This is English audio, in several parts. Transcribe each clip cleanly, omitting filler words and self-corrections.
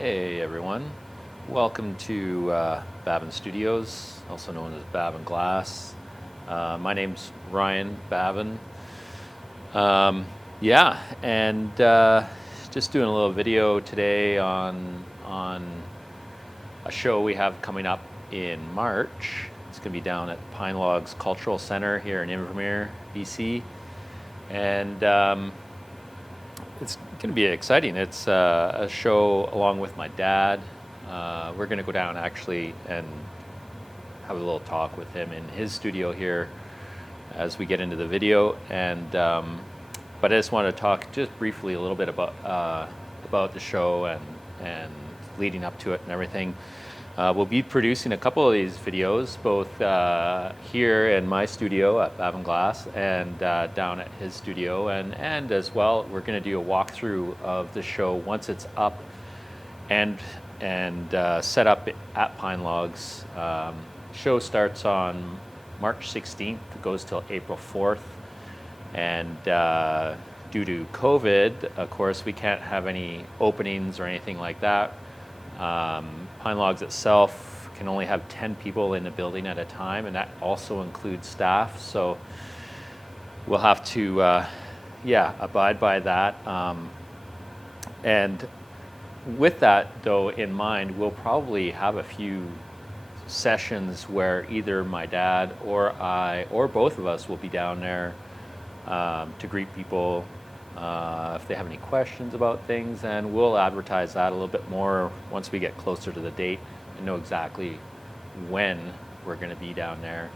Hey everyone, welcome to Bavin Studios, also known as Bavin Glass. My name's Ryan Bavin. Um, yeah, and just doing a little video today on a show we have coming up in March. It's going to be down at Pine Logs Cultural Center here in Invermere, BC, and it's going to be exciting. It's a show along with my dad. We're going to go down actually and have a little talk with him in his studio here as we get into the video. And but I just want to talk just briefly a little bit about the show and leading up to it and everything. We'll be producing a couple of these videos, both here in my studio at Bavin Glass and down at his studio. And as well, we're going to do a walkthrough of the show once it's up and set up at Pine Logs. Show starts on March 16th, goes till April 4th. And due to COVID, of course, we can't have any openings or anything like that. Pine Logs itself can only have 10 people in the building at a time, and that also includes staff. So we'll have to, abide by that. And with that, though, in mind, we'll probably have a few sessions where either my dad or I or both of us will be down there to greet people if they have any questions about things, and we'll advertise that a little bit more once we get closer to the date and know exactly when we're going to be down there.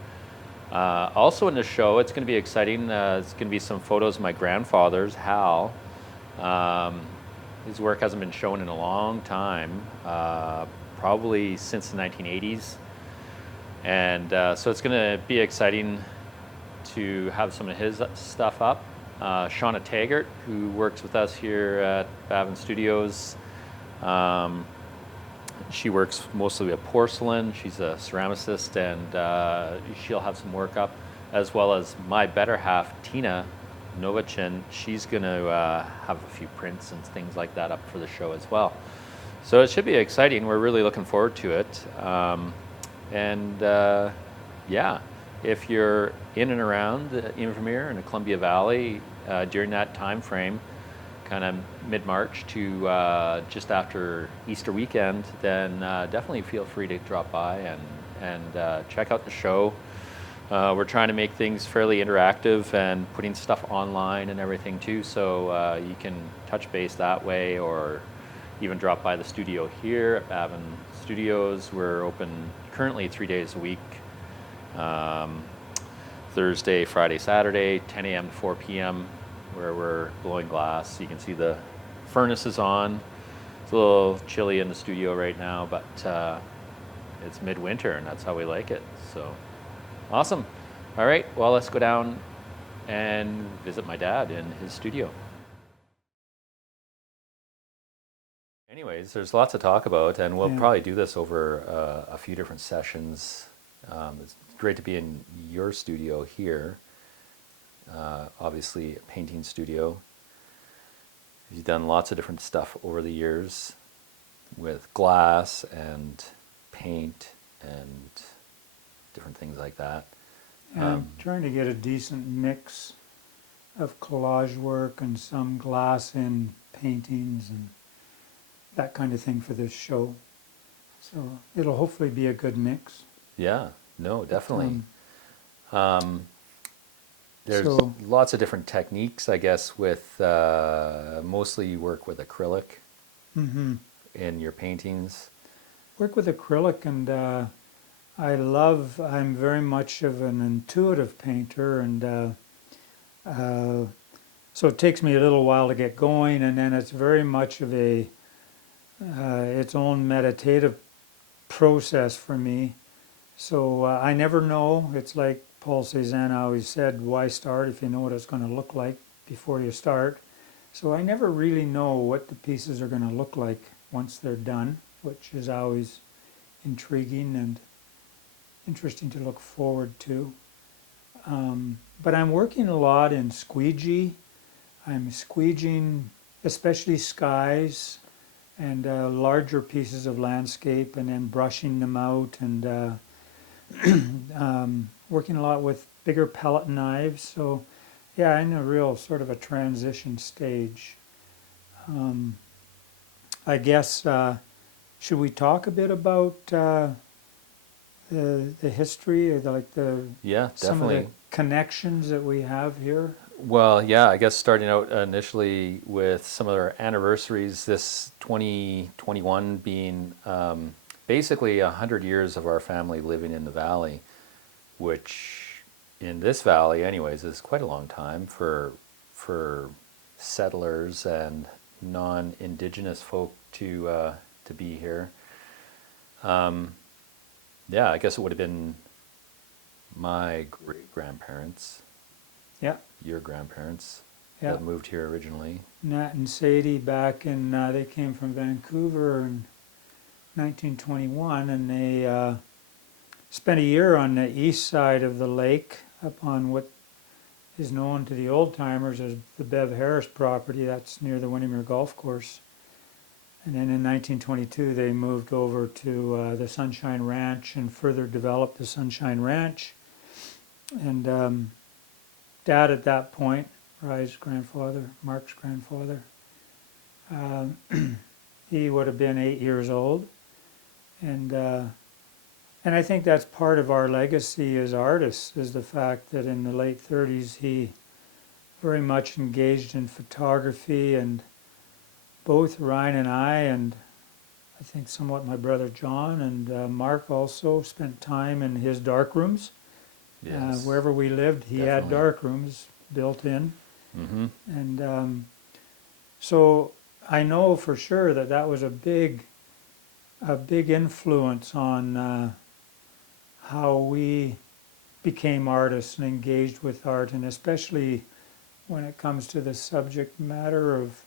Also in the show, it's going to be exciting. It's going to be some photos of my grandfather's, Hal. His work hasn't been shown in a long time, probably since the 1980s. And so it's going to be exciting to have some of his stuff up. Shauna Taggart, who works with us here at Bavin Studios, she works mostly with porcelain. She's a ceramicist, and she'll have some work up, as well as my better half, Tina Novachin. She's going to have a few prints and things like that up for the show as well. So it should be exciting. We're really looking forward to it. If you're in and around Invermere and the Columbia Valley during that time frame, kind of mid-March to just after Easter weekend, then definitely feel free to drop by and check out the show. We're trying to make things fairly interactive and putting stuff online and everything too, so you can touch base that way, or even drop by the studio here at Bavin Studios. We're open currently 3 days a week. Thursday, Friday, Saturday, 10 a.m. to 4 p.m., where we're blowing glass. You can see the furnace is on. It's a little chilly in the studio right now, but it's midwinter, and that's how we like it. So awesome. All right, well, let's go down and visit my dad in his studio. Anyways, there's lots to talk about, and we'll probably do this over a few different sessions. It's great to be in your studio here. Obviously, a painting studio. You've done lots of different stuff over the years with glass and paint and different things like that. I'm trying to get a decent mix of collage work and some glass in paintings and that kind of thing for this show. So it'll hopefully be a good mix. Yeah, no, definitely. There's lots of different techniques, I guess, with mostly you work with acrylic in your paintings. Work with acrylic, and I'm very much of an intuitive painter, and so it takes me a little while to get going, and then it's very much of its own meditative process for me. So I never know. It's like Paul Cézanne always said, why start if you know what it's going to look like before you start? So I never really know what the pieces are going to look like once they're done, which is always intriguing and interesting to look forward to. But I'm working a lot in squeegee. I'm squeegeeing, especially skies, and larger pieces of landscape, and then brushing them out, and working a lot with bigger palette knives. So yeah, in a real sort of a transition stage. Um, I guess, should we talk a bit about the history, or Yeah, some of the definitely. connections that we have here? Well, yeah, I guess starting out initially with some of our anniversaries, this 2021 being basically 100 years of our family living in the valley, which in this valley, anyways, is quite a long time for settlers and non-indigenous folk to be here. Yeah, I guess it would have been my great grandparents, Yeah, your grandparents, yeah. that moved here originally. Nat and Sadie back in, they came from Vancouver in 1921, and they spent a year on the east side of the lake up on what is known to the old timers as the Bev Harris property. That's near the Windermere Golf Course. And then in 1922, they moved over to the Sunshine Ranch and further developed the Sunshine Ranch. And Dad at that point, Rye's grandfather, Mark's grandfather, um, he would have been 8 years old. And and I think that's part of our legacy as artists, is the fact that in the late 30s he very much engaged in photography, and both Ryan and I, and I think somewhat my brother John and Mark also spent time in his dark rooms. Yes, Wherever we lived, he had definitely. dark rooms built in. Mm-hmm. And so I know for sure that that was a big influence on how we became artists and engaged with art, and especially when it comes to the subject matter of,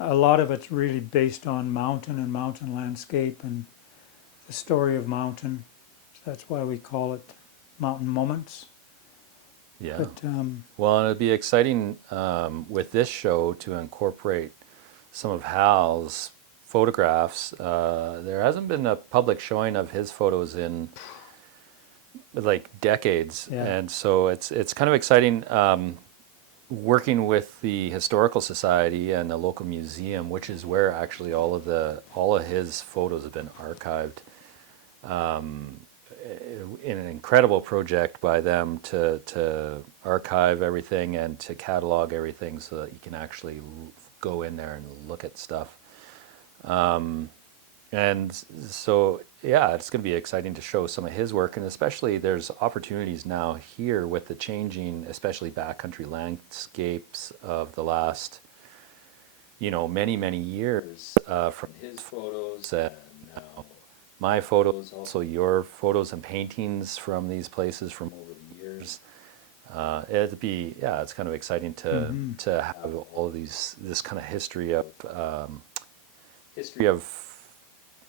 a lot of it's really based on mountain and mountain landscape and the story of mountain. So that's why we call it Mountain Moments. Yeah. But Well, and it'd be exciting with this show to incorporate some of Hal's photographs. There hasn't been a public showing of his photos in like decades, yeah, and so it's kind of exciting working with the historical society and the local museum, which is where actually all of his photos have been archived. In an incredible project by them to archive everything and to catalog everything so that you can actually go in there and look at stuff. And so, yeah, it's going to be exciting to show some of his work, and especially there's opportunities now here with the changing, especially backcountry landscapes of the last, many, many years from his photos and now my photos, also your photos and paintings from these places from over the years. It's kind of exciting hmm, to have all of this kind of history of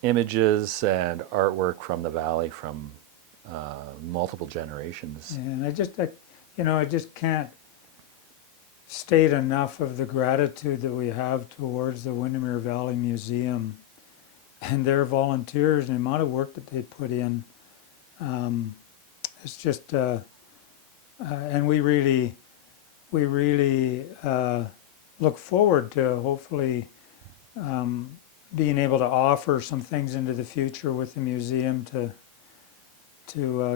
images and artwork from the valley from multiple generations. and I just can't state enough of the gratitude that we have towards the Windermere Valley Museum and their volunteers and the amount of work that they put in. Um, it's just, and we really look forward to hopefully um, being able to offer some things into the future with the museum to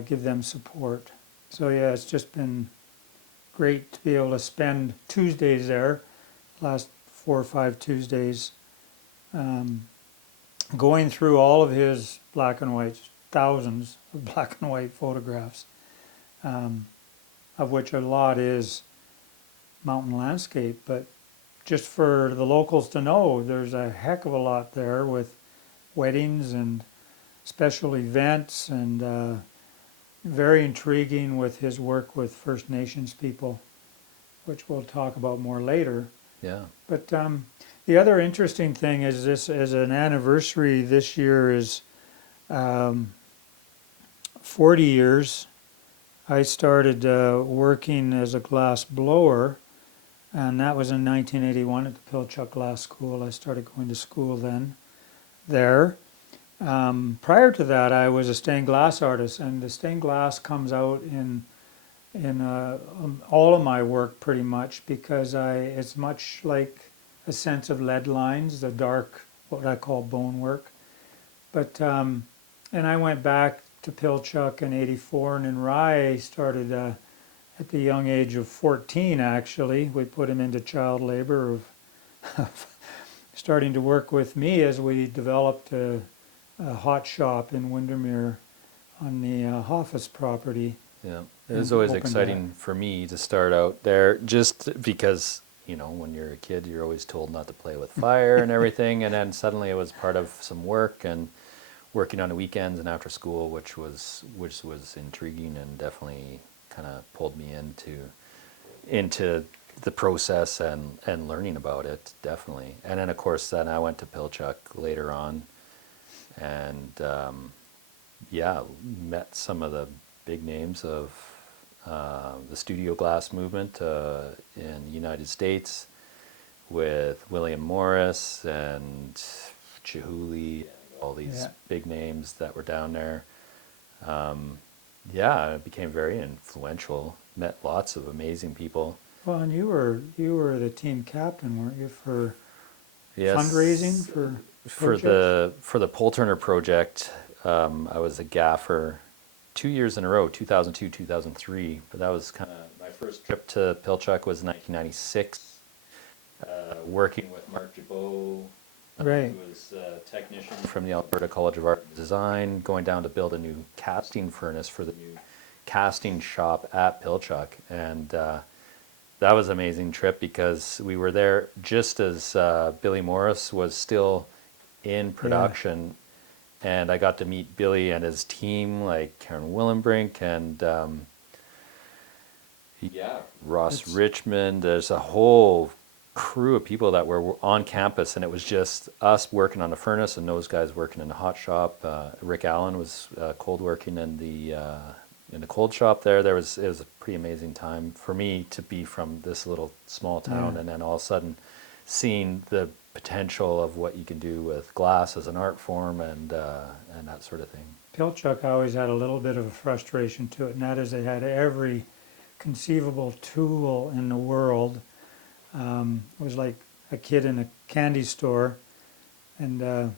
give them support. So yeah, it's just been great to be able to spend Tuesdays there, last 4 or 5 Tuesdays, um, going through all of his black and white, thousands of black and white photographs, um, of which a lot is mountain landscape. But just for the locals to know, there's a heck of a lot there with weddings and special events, and very intriguing with his work with First Nations people, which we'll talk about more later. Yeah. But the other interesting thing is, this as an anniversary this year is um, 40 years. I started working as a glass blower, and that was in 1981 at the Pilchuck Glass School. I started going to school then. there. Prior to that, I was a stained glass artist, and the stained glass comes out in all of my work pretty much because it's much like a sense of lead lines, the dark, what I call bone work. But and I went back to Pilchuck in '84, and in Rye started at the young age of 14. Actually, we put him into child labor of starting to work with me as we developed a hot shop in Windermere on the Hoffus property. Yeah, it was And always opened exciting for me to start out there, just because when you're a kid, you're always told not to play with fire and everything, and then suddenly it was part of some work and working on the weekends and after school, which was intriguing and definitely kind of pulled me into the process and learning about it, definitely. And then of course then I went to Pilchuck later on, and yeah, met some of the big names of the studio glass movement in the United States, with William Morris and Chihuly, all these Yeah. big names that were down there. Yeah, it became very influential. Met lots of amazing people. Well, and you were the team captain, weren't you, for fundraising Yes, for for projects? the Pole Turner project, I was a gaffer 2 years in a row, 2002, 2003. But that was kind of my first trip to Pilchuck was 1996, working with Mark Jabot, Right. who was a technician from the Alberta College of Art and Design, going down to build a new casting furnace for the new casting shop at Pilchuck. And that was an amazing trip because we were there just as Billy Morris was still in Yeah. production, and I got to meet Billy and his team, like Karen Willenbrink and yeah, Ross It's Richmond. There's a whole crew of people that were on campus, and it was just us working on the furnace and those guys working in the hot shop. Rick Allen was cold working in the cold shop there. It was a pretty amazing time for me to be from this little small yeah. town, and then all of a sudden seeing the potential of what you can do with glass as an art form and that sort of thing. Pilchuck always had a little bit of a frustration to it, and that is they had every conceivable tool in the world. It was like a kid in a candy store, and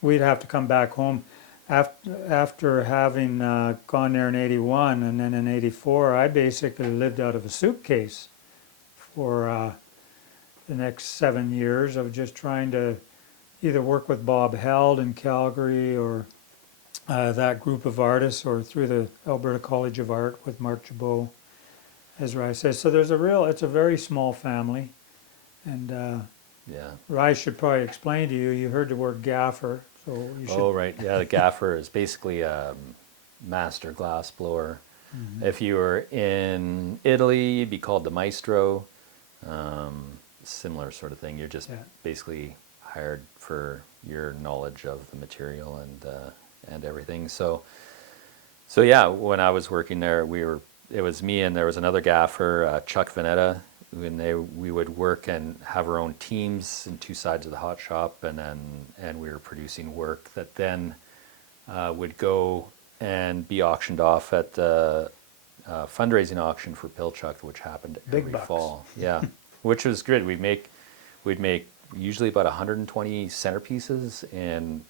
we'd have to come back home after having gone there in '81, and then in '84, I basically lived out of a suitcase for the next 7 years of just trying to either work with Bob Held in Calgary or that group of artists, or through the Alberta College of Art with Mark Jabot, as Rai says. So it's a very small family, and Yeah. Rai should probably explain to you. You heard the word gaffer, so you should. Oh, right. Yeah, the gaffer is basically a master glass blower. Mhm. If you were in Italy, you'd be called the maestro. Similar sort of thing. You're just Yeah. basically hired for your knowledge of the material and everything. So yeah, when I was working there, it was me and there was another gaffer, Chuck Vanetta, we would work and have our own teams in two sides of the hot shop, and we were producing work that then would go and be auctioned off at the fundraising auction for Pilchuck, which happened Big every bucks. fall. Yeah, which was good. We'd make usually about 120 centerpieces in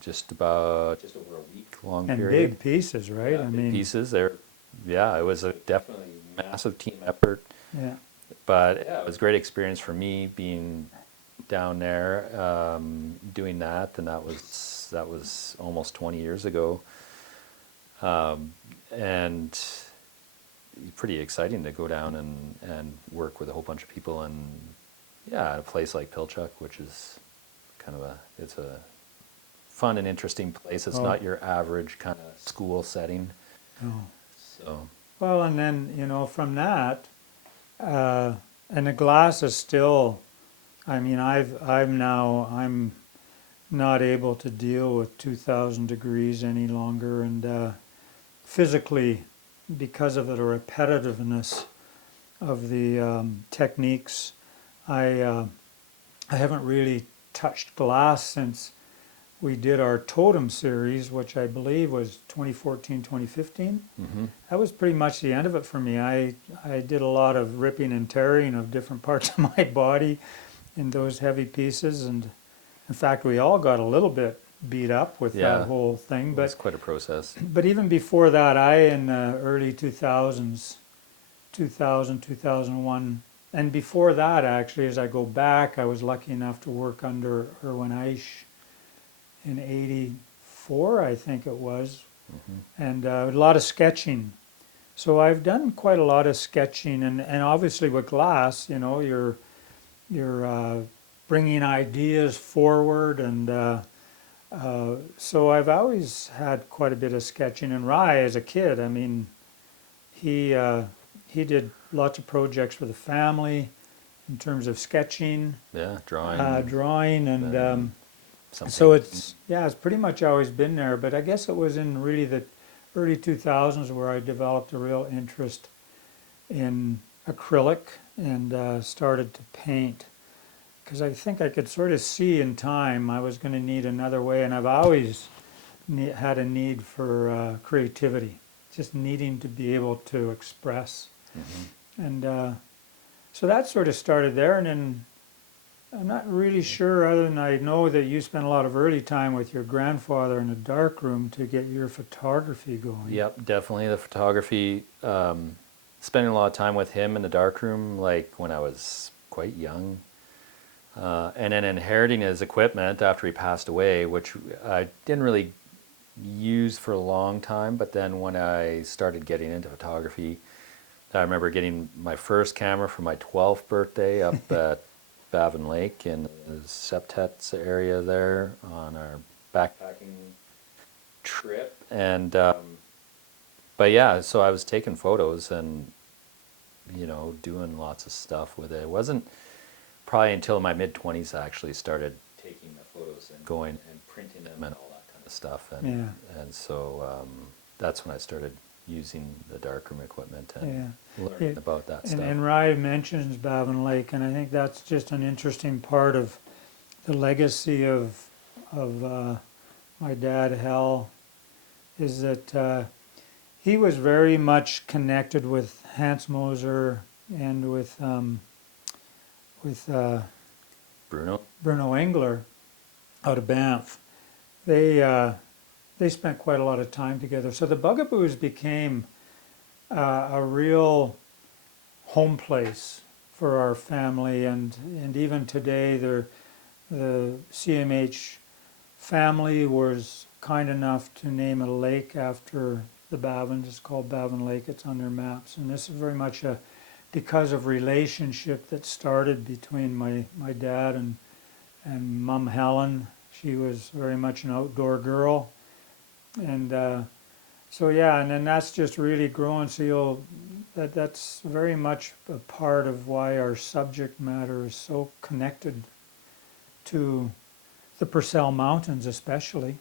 just over a week long And period. big pieces, right? Yeah, I big mean, pieces. Yeah, it was a definitely massive team effort. yeah. But yeah, it was a great experience for me being down there, doing that, and that was almost 20 years ago, and pretty exciting to go down and work with a whole bunch of people, and yeah, at a place like Pilchuck, which is it's a fun and interesting place. It's Oh, not your average kind of school setting. no. So Well, and then from that, uh, and the glass is still. I mean, I'm not able to deal with 2,000 degrees any longer, and physically, because of the repetitiveness of the techniques, I I haven't really touched glass since we did our totem series, which I believe was 2014, 2015. Mm-hmm. That was pretty much the end of it for me. I did a lot of ripping and tearing of different parts of my body in those heavy pieces. And in fact, we all got a little bit beat up with Yeah. that whole thing. Well, it's quite a process. But even before that, in the early 2000s, 2000, 2001, and before that, actually, as I go back, I was lucky enough to work under Erwin Eiche in 84, I think it was, Mm-hmm. and a lot of sketching. So I've done quite a lot of sketching, and obviously with glass, you know, you're bringing ideas forward, and so I've always had quite a bit of sketching. And Rai, as a kid, I mean, he did lots of projects for the family in terms of sketching, Yeah, drawing. and Something. so it's pretty much always been there. But I guess it was in really the early 2000s where I developed a real interest in acrylic and started to paint, because I think I could sort of see in time I was going to need another way, and I've always had a need for creativity, just needing to be able to express. Mm-hmm. And so that sort of started there, and then I'm not really sure, other than I know that you spent a lot of early time with your grandfather in a dark room to get your photography going. Yep, definitely the photography. Spending a lot of time with him in the darkroom, like when I was quite young, and then inheriting his equipment after he passed away, which I didn't really use for a long time. But then when I started getting into photography, I remember getting my first camera for my 12th birthday up at Bavin Lake in the Septets area there on our backpacking trip. And but yeah, so I was taking photos and, you know, doing lots of stuff with it. It wasn't probably until my mid-20s I actually started taking the photos and going and printing them and all that kind of stuff. And so that's when I started using the darkroom equipment and learning about that stuff. And Rai mentions Bavin Lake, and I think that's just an interesting part of the legacy of my dad, Hal, is that he was very much connected with Hans Moser and with Bruno Engler out of Banff. They spent quite a lot of time together. So the Bugaboos became a real home place for our family, and even today the CMH family was kind enough to name a lake after the Bavins. It's called Bavin Lake. It's on their maps, and this is very much because of relationship that started between my dad and Mum Helen. She was very much an outdoor girl, and so yeah, and then that's just really grown. So that's very much a part of why our subject matter is so connected to the Purcell Mountains, especially.